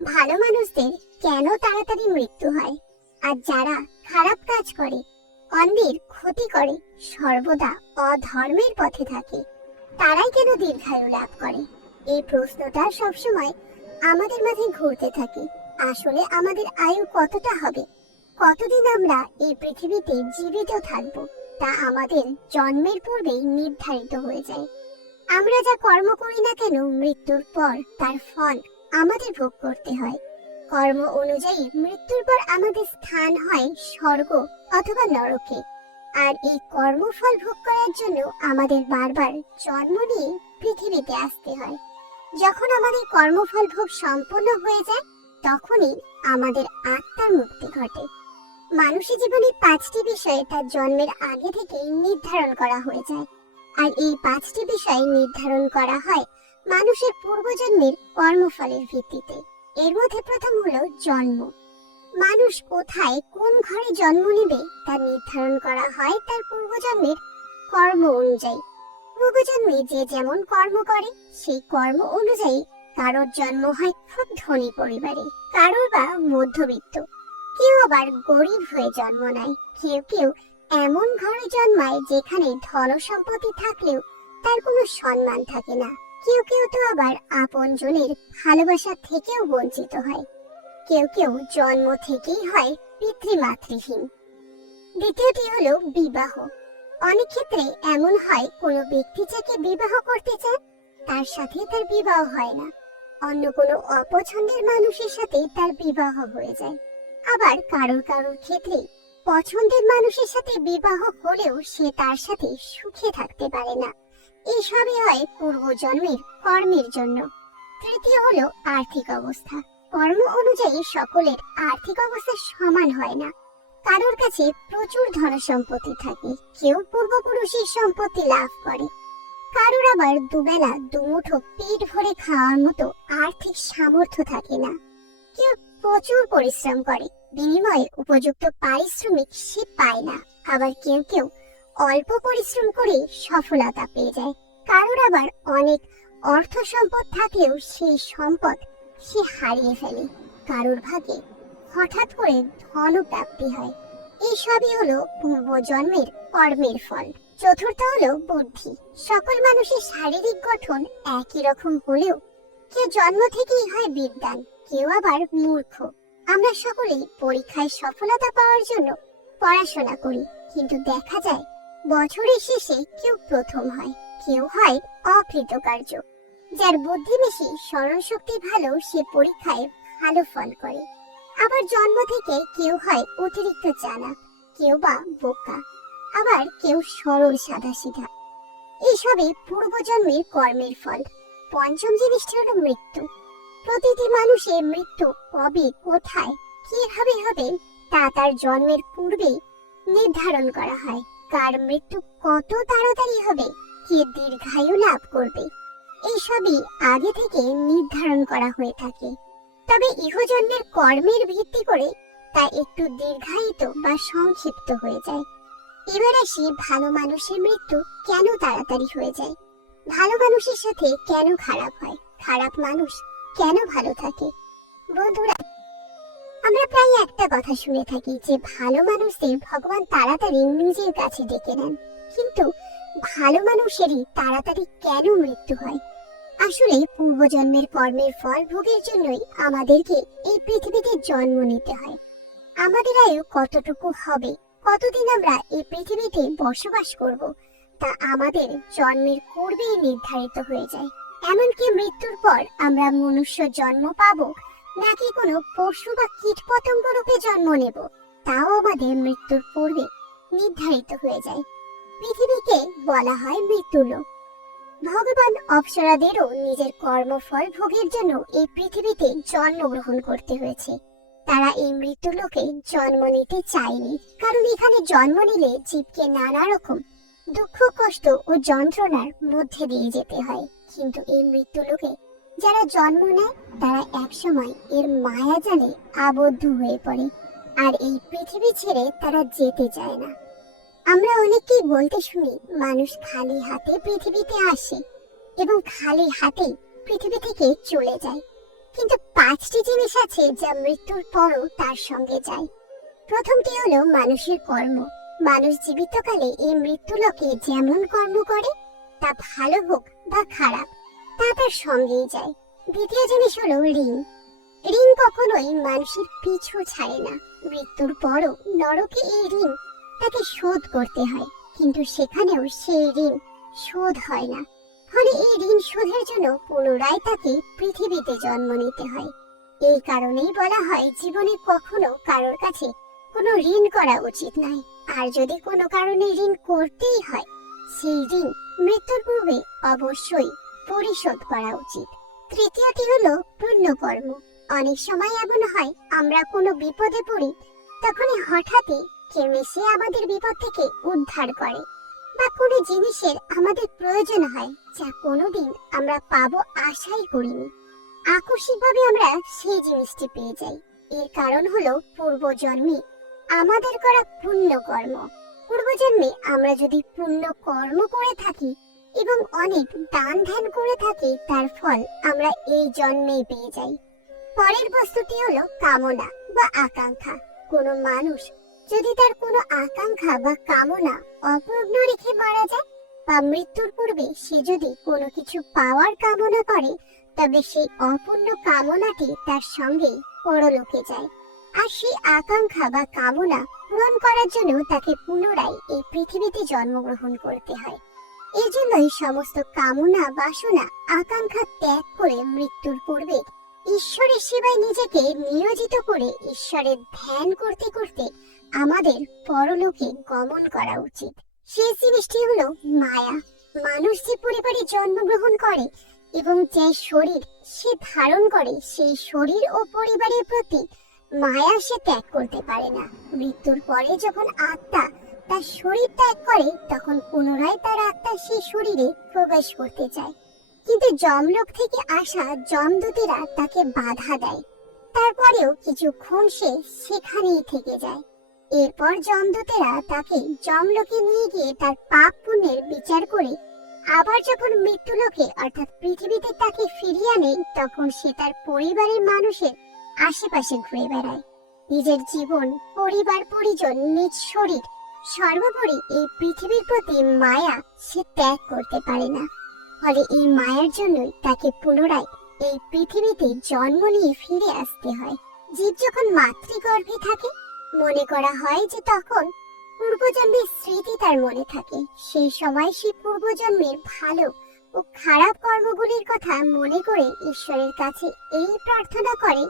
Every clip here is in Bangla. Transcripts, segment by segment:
ভালো মানুষদের কেন তাড়াতাড়ি মৃত্যু হয়, আর যারা খারাপ কাজ করে, অন্যের ক্ষতি করে, সর্বদা অধর্মের পথে থাকে, তারাই কেন দীর্ঘায়ু লাভ করে? এই প্রশ্নটা সবসময় আমাদের মাঝে ঘুরতে থাকে। আসলে আমাদের আয়ু কতটা হবে, কতদিন আমরা এই পৃথিবীতে জীবিত থাকব, তা আমাদের জন্মের পূর্বেই নির্ধারিত হয়ে যায়। আমরা যা কর্ম করি না কেন, মৃত্যুর পর তার ফল আমাদের ভোগ করতে হয়। কর্ম অনুযায়ী মৃত্যুর পর আমাদের স্থান হয় স্বর্গ অথবা নরকে। আর এই কর্মফল ভোগ করার জন্য আমাদের বারবার জন্ম নিয়ে পৃথিবীতে আসতে হয়। যখন আমাদের কর্মফল ভোগ সম্পূর্ণ হয়ে যায়, তখনই আমাদের আত্মার মুক্তি ঘটে। মানুষের জীবনে 5টি বিষয় তার জন্মের আগে থেকেই নির্ধারণ করা হয়ে যায়। আর এই 5টি বিষয় নির্ধারণ করা হয় মানুষের পূর্বজন্মের কর্মফলের ভিত্তিতে। এর মধ্যে প্রথম হলো জন্ম। মানুষ কোথায় কোন ঘরে জন্ম নেবে তা নির্ধারণ করা হয় তার পূর্বজন্মের কর্ম অনুযায়ী। পূর্বজন্মে যে যেমন কর্ম করে, সেই কর্ম অনুযায়ী কারোর জন্ম হয় খুব ধনী পরিবারে, কারোর বা মধ্যবিত্ত, কেউ আবার গরিব হয়ে জন্ম নেয়। কেউ কেউ এমন ঘরে জন্মায় যেখানে ধন সম্পত্তি থাকলেও তার কোনো সম্মান থাকে না। কেউ কেউ তো আবার আপনজনের ভালোবাসা থেকেও বঞ্চিত হয়। কেউ কেউ জন্ম থেকেই হয় পিতৃমাতৃহীন। দ্বিতীয়টি হলো বিবাহ। অনেক ক্ষেত্রে এমন হয়, কোনো ব্যক্তি যাকে বিবাহ করতে চায় তার সাথে তার বিবাহ হয় না, অন্য কোনো অপছন্দের মানুষের সাথে তার বিবাহ হয়ে যায়। আবার কারোর কারোর ক্ষেত্রে পছন্দের মানুষের সাথে বিবাহ হলেও সে তার সাথে সুখে থাকতে পারে না। এইসবই হয় পূর্বজন্মের কর্মের জন্য। তৃতীয় হলো আর্থিক অবস্থা। কর্ম অনুযায়ী সকলের আর্থিক অবস্থা সমান হয় না। কারোর কাছে প্রচুর ধন সম্পত্তি থাকে, কেউ পূর্বপুরুষের সম্পত্তি লাভ করে, কারোর আবার দুবেলা দুমুঠো পেট ভরে খাওয়ার মতো আর্থিক সামর্থ্য থাকে না। কেউ প্রচুর পরিশ্রম করে, বিনিময়ে উপযুক্ত পারিশ্রমিক সে পায় না। আবার কেউ কেউ অল্প পরিশ্রম করে সফলতা পেয়ে যায়। কারোর আবার অনেক অর্থ সম্পদ থাকলেও সেই সম্পদ সে হারিয়ে ফেলে। কারোর ভাগে হঠাৎ করে ধন প্রাপ্তি হয়। এই সবই হলো পূর্বজন্মের কর্মের ফল। চতুর্থ হলো বুদ্ধি। সকল মানুষের শারীরিক গঠন একই রকম হলেও কেউ জন্ম থেকেই হয় বিদ্বান, কেউ আবার মূর্খ। আমরা সকলেই পরীক্ষায় সফলতা পাওয়ার জন্য পড়াশোনা করি, কিন্তু দেখা যায় বছরের শেষে কেউ প্রথম হয়, কেউ হয় অকৃতকার্য। যার বুদ্ধি বেশি, স্মরণ শক্তি ভালো, সে পরীক্ষায় ভালো ফল করে। আবার জন্ম থেকে কেউ হয় অতিরিক্ত চালাক, কেউ বা বোকা, আবার কেউ সরল সাদাসিধা। এইসবই পূর্বজন্মের কর্মের ফল। পঞ্চম জিনিসটি হলো মৃত্যু। প্রতিটি মানুষের মৃত্যু কবে, কোথায়, কিভাবে হবে তা তার জন্মের পূর্বেই নির্ধারণ করা হয়। কার মৃত্যু কত তাড়াতাড়ি হবে, কে দীর্ঘায়ু লাভ করবে, এইসবই আগে থেকে নির্ধারণ করা হয়ে থাকে। তবে ইহজন্মের কর্মের ভিত্তি করে তা একটু দীর্ঘায়িত বা সংক্ষিপ্ত হয়ে যায়। এবার আসি ভালো মানুষের মৃত্যু কেন তাড়াতাড়ি হয়ে যায়, ভালো মানুষের সাথে কেন খারাপ হয়, খারাপ মানুষ কেন ভালো থাকে। বন্ধুরা, আমরা প্রায় একটা কথা শুনে থাকি যে ভালো মানুষদের ভগবান তাড়াতাড়ি নিজের কাছে ডেকে নেন। কিন্তু ভালো মানুষেরই তাড়াতাড়ি কেন মৃত্যু হয়? আসলে পূর্বজন্মের কর্মের ফল ভোগের জন্যই আমাদেরকে এই পৃথিবীতে জন্ম নিতে হয়। আমাদের আয়ু কতটুকু হবে, কতদিন আমরা এই পৃথিবীতে বসবাস করব, তা আমাদের জন্মের পূর্বেই নির্ধারিত হয়ে যায়। এমনকি মৃত্যুর পর আমরা মনুষ্য জন্ম পাবো নাকি কোনো পশু বা কীট পতঙ্গ রূপে জন্ম নেব, তাও আমাদের মৃত্যুর পূর্বে নির্ধারিত হয়ে যায়। পৃথিবীকে বলা হয় মৃত্যুলোক। ভগবান অপ্সরাদেরও নিজের কর্মফল ভোগের জন্য এই পৃথিবীতে জন্মগ্রহণ করতে হয়েছে। তারা এই মৃত্যুলোকে জন্ম নিতে চায়নি, কারণ এখানে জন্ম নিলে জীবকে নানা রকম দুঃখ, কষ্ট ও যন্ত্রণার মধ্যে দিয়ে যেতে হয়। কিন্তু এই মৃত্যুলোকে যারা জন্ম নেয় তারা একসময় এর মায়াজালে আবদ্ধ হয়ে পড়ে, আর এই পৃথিবী ছেড়ে তারা যেতে চায় না। আমরা অনেকেই বলতে শুনি, মানুষ খালি হাতে পৃথিবীতে আসে এবং খালি হাতেই পৃথিবী থেকে চলে যায়। কিন্তু 5টি জিনিস আছে যা মৃত্যুর পরও তার সঙ্গে যায়। প্রথমটি হলো মানুষের কর্ম। মানুষ জীবিতকালে এই মৃত্যুলোকে যেমন কর্ম করে, তা ভালো হোক বা খারাপ, তা তার সঙ্গেই যায়। দ্বিতীয় জিনিস হলো ঋণ। ঋণ কখনোই মানুষের পিছু ছাড়ে না। মৃত্যুর পরও নরকে এই ঋণ তাকে শোধ করতে হয়, কিন্তু সেখানেও সেই ঋণ শোধ হয় না। ফলে এই ঋণ শোধের জন্য পুনরায় তাকে পৃথিবীতে জন্ম নিতে হয়। এই কারণেই বলা হয় জীবনে কখনো কারোর কাছে কোনো ঋণ করা উচিত নয়। আর যদি কোনো কারণে ঋণ করতেই হয়, সেই ঋণ মৃত্যুর পূর্বে অবশ্যই পরিশোধ করা উচিত। তৃতীয়টি হলো পুণ্যকর্ম। অনেক সময় এমন হয় আমরা কোনো বিপদে পড়ি, তখনই হঠাৎই কেউ এসে আমাদের বিপদ থেকে উদ্ধার করে, বা কোনো জিনিসের আমাদের প্রয়োজন হয় যা কোনোদিন আমরা পাবো আশাই করিনি। আকস্মিকভাবে আমরা সেই জিনিসটি পেয়ে যাই। এর কারণ হলো পূর্বজন্মে আমাদের করা পুণ্য কর্ম। পূর্বজন্মে আমরা যদি পুণ্য কর্ম করে থাকি এবং অনেক দান ধ্যান করে থাকি, তার ফল আমরা এই জন্মেই পেয়ে যাই। পরের বস্তুটি হলো কামনা বা আকাঙ্ক্ষা। কোনো মানুষ যদি তার কোনো আকাঙ্ক্ষা বা কামনা অপূর্ণ রেখে মারা যায়, বা মৃত্যুর পূর্বে সে যদি কোনো কিছু পাওয়ার কামনা করে, তবে সেই অপূর্ণ কামনাটি তার সঙ্গেই পরলোকে যায়। আর সেই আকাঙ্ক্ষা বা কামনা পূরণ করার জন্য তাকে পুনরায় এই পৃথিবীতে জন্মগ্রহণ করতে হয়। এই জন্যই সমস্ত কামনা, বাসনা, আকাঙ্ক্ষা ত্যাগ করে মৃত্যুর পূর্বে ঈশ্বরের সেবায় নিজেকে নিয়োজিত করে ঈশ্বরের ধ্যান করতে করতে আমাদের পরলোকে গমন করা উচিত। সেই জিনিসটি হলো মায়া। মানুষ যে পরিবারে জন্মগ্রহণ করে এবং যে শরীর সে ধারণ করে, সেই শরীর ও পরিবারের প্রতি মায়া সে ত্যাগ করতে পারে না। মৃত্যুর পরে যখন আত্মা তার শরীর ত্যাগ করে, তখন পুনরায় তার আত্মা সেই শরীরে প্রবেশ করতে চায়, কিন্তু যমলোক থেকে আসা যমদূতেরা তাকে বাধা দেয়। তারপরেও কিছুক্ষণ সে সেখানেই থেকে যায়। এরপর যমদূতেরা তাকে যমলোকে নিয়ে গিয়ে তার পাপ পুণ্যের বিচার করে আবার যখন মৃত্যুলোকে অর্থাৎ পৃথিবীতে তাকে ফিরিয়ে আনে, তখন সে তার পরিবারের মানুষের আশেপাশে ঘুরে বেড়ায়। নিজের জীবন, পরিবার, পরিজন, নিজ শরীর, সর্বোপরি এই পৃথিবীর প্রতি মায়া সে ত্যাগ করতে পারে না। ফলে এই মায়ার জন্যই তাকে পুনরায় এই পৃথিবীতে জন্ম নিয়ে ফিরে আসতে হয়। জীব যখন মাতৃগর্ভে থাকে, মনে করা হয় যে তখন পূর্বজন্মের স্মৃতি তার মনে থাকে। সেই সময় সে পূর্বজন্মের ভালো ও খারাপ কর্মগুলির কথা মনে করে ঈশ্বরের কাছে এই প্রার্থনা করে,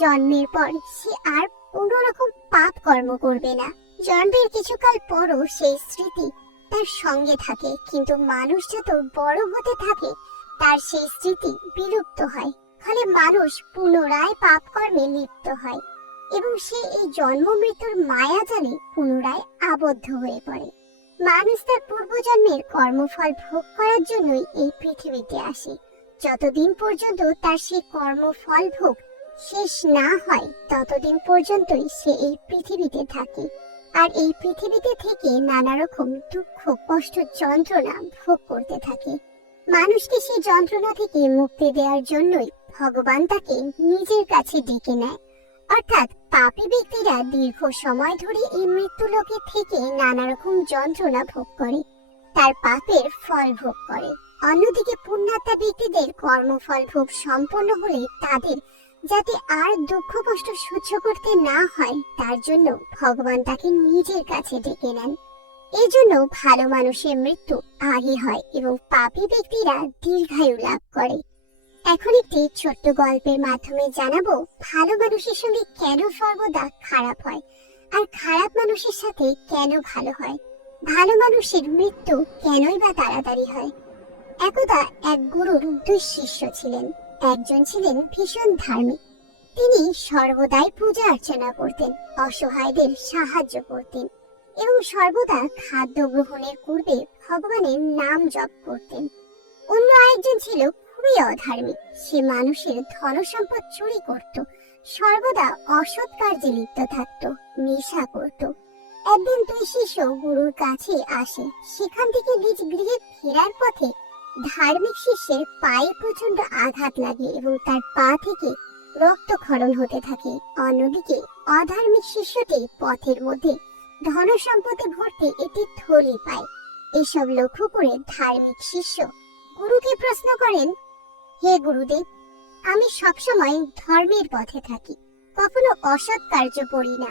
জন্মের পর সে আর কোনো রকম পাপ কর্ম করবে না। জন্মের কিছুকাল পরও সেই স্মৃতি তার সঙ্গে থাকে, কিন্তু মানুষ যত বড় হতে থাকে তার সেই স্মৃতি বিলুপ্ত হয়। ফলে মানুষ পুনরায় পাপ কর্মে লিপ্ত হয় এবং সে এই জন্ম মৃত্যুর মায়া জালে পুনরায় আবদ্ধ হয়ে পড়ে। মানুষ তার পূর্বজন্মের কর্মফল ভোগ করার জন্যই এই পৃথিবীতে আসে। যতদিন পর্যন্ত তার সেই কর্মফল ভোগ শেষ না হয়, ততদিন পর্যন্তই সে এই পৃথিবীতে থাকে। আর এই পৃথিবীতে থেকে নানা রকম দুঃখ, কষ্ট, যন্ত্রণা ভোগ করতে থাকে। মানুষকে সেই যন্ত্রণা থেকে মুক্তি দেওয়ার জন্যই ভগবান তাকে নিজের কাছে ডেকে নেয়। অর্থাৎ পাপী ব্যক্তিরা দীর্ঘ সময় ধরে এই মৃত্যুলোকে থেকে নানা রকম যন্ত্রণা ভোগ করে, তার পাপের ফল ভোগ করে। অন্যদিকে পুণ্যাত্মা ব্যক্তিদের কর্মফল ভোগ সম্পন্ন হলে তাদের যাতে আর দুঃখ কষ্ট সহ্য করতে না হয়, তার জন্য ভগবান তাকে নিজের কাছে ডেকে নেন। এই জন্য ভালো মানুষের মৃত্যু আগে হয় এবং পাপী ব্যক্তিরা দীর্ঘায়ু লাভ করে। এখন একটি ছোট্ট গল্পের মাধ্যমে জানাবো ভালো মানুষের সঙ্গে কেন সর্বদা খারাপ হয়, আর খারাপ মানুষের সাথে কেন ভালো হয়। ভালো মানুষের মৃত্যু কেনই বা তাড়াতাড়ি হয়। একদা এক গুরুর দুই শিষ্য ছিলেন। একজন ছিলেন ভীষণ ধার্মিক। তিনি সর্বদাই পূজা অর্চনা করতেন, অসহায়দের সাহায্য করতেন এবং সর্বদা খাদ্য গ্রহণের পূর্বে ভগবানের নাম জপ করতেন। অন্য আরেকজন ছিল খুবই অধার্মিক। সে মানুষের ধন সম্পদ চুরি করত, সর্বদা অসৎ কার্যে লিপ্ত থাকত, নেশা করত। একদিন দুই শিষ্য গুরুর কাছে আসে। সেখান থেকে নিজ গৃহে ফেরার পথে ধার্মিক শিষ্যের পায়ে প্রচন্ড আঘাত লাগে এবং তার পা থেকে রক্তক্ষরণ হতে থাকে। অন্যদিকে অধার্মিক শিষ্যটি পথের মধ্যে ধন সম্পদে ভর্তি একটি থলি পায়। এসব লক্ষ্য করে ধার্মিক শিষ্য গুরুকে প্রশ্ন করেন, হে গুরুদেব, আমি সবসময় ধর্মের পথে থাকি, কখনো অসৎ কার্য করি না,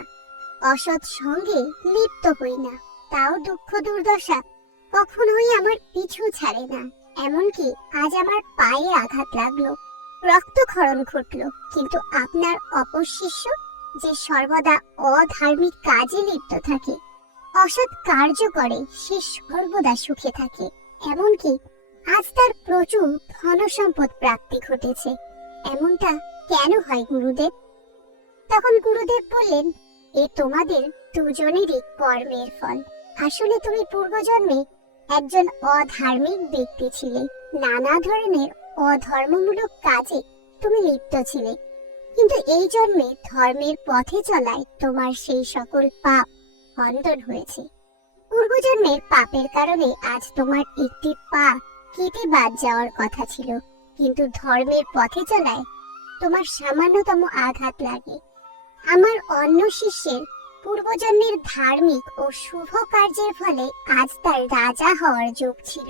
অসৎ সঙ্গে লিপ্ত হই না, তাও দুঃখ দুর্দশা কখনোই আমার পিছু ছাড়ে না। এমনকি আজ আমার পায়ে আঘাত লাগলো, রক্তক্ষরণ ঘটলো, কিন্তু আপনার অপর শিষ্য যে সর্বদা অধার্মিক কাজে লিপ্ত থাকে, অসৎ কার্য করে, সে সর্বদা সুখে থাকে। এমনকি আজ তার প্রচুর ধন সম্পদ প্রাপ্তি ঘটেছে। এমনটা কেন হয় গুরুদেব? তখন গুরুদেব বললেন, এ তোমাদের দুজনেরই কর্মের ফল। আসলে তুমি পূর্বজন্মে একজন অধার্মিক ব্যক্তি ছিলে, নানা ধরনের অধর্মমূলক কাজে তুমি লিপ্ত ছিলে, কিন্তু এই জন্মে ধর্মের পথে চলায় তোমার সেই সকল পাপ খণ্ডন হয়েছে। পূর্বজন্মের পাপের কারণে আজ তোমার একটি পা কেটে বাদ যাওয়ার কথা ছিল, কিন্তু ধর্মের পথে চলায় তোমার সামান্যতম আঘাত লাগে। আমার অন্য শিষ্যের পূর্বজন্মের ধার্মিক ও শুভ কার্যের ফলে আজ তার রাজা হওয়ার যোগ ছিল,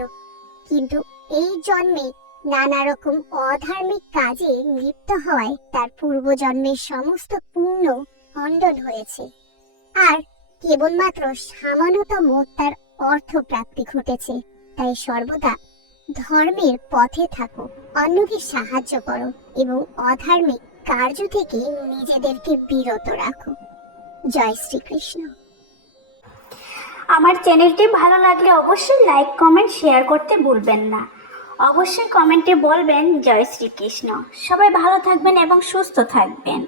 কিন্তু এই জন্মে নানা রকম অধার্মিক কাজে লিপ্ত হওয়ায় তার পূর্বজন্মের সমস্ত পুণ্য খণ্ডন হয়েছে, আর কেবলমাত্র সামান্যতম তার অর্থ প্রাপ্তি ঘটেছে। তাই সর্বদা ধর্মের পথে থাকো, অন্যকে সাহায্য করো এবং অধার্মিক কার্য থেকে নিজেদেরকে বিরত রাখো। জয় শ্রীকৃষ্ণ। আমার চ্যানেলটি ভালো লাগলে অবশ্যই লাইক, কমেন্ট, শেয়ার করতে ভুলবেন না। অবশ্যই কমেন্টে বলবেন জয় শ্রীকৃষ্ণ। সবাই ভালো থাকবেন এবং সুস্থ থাকবেন।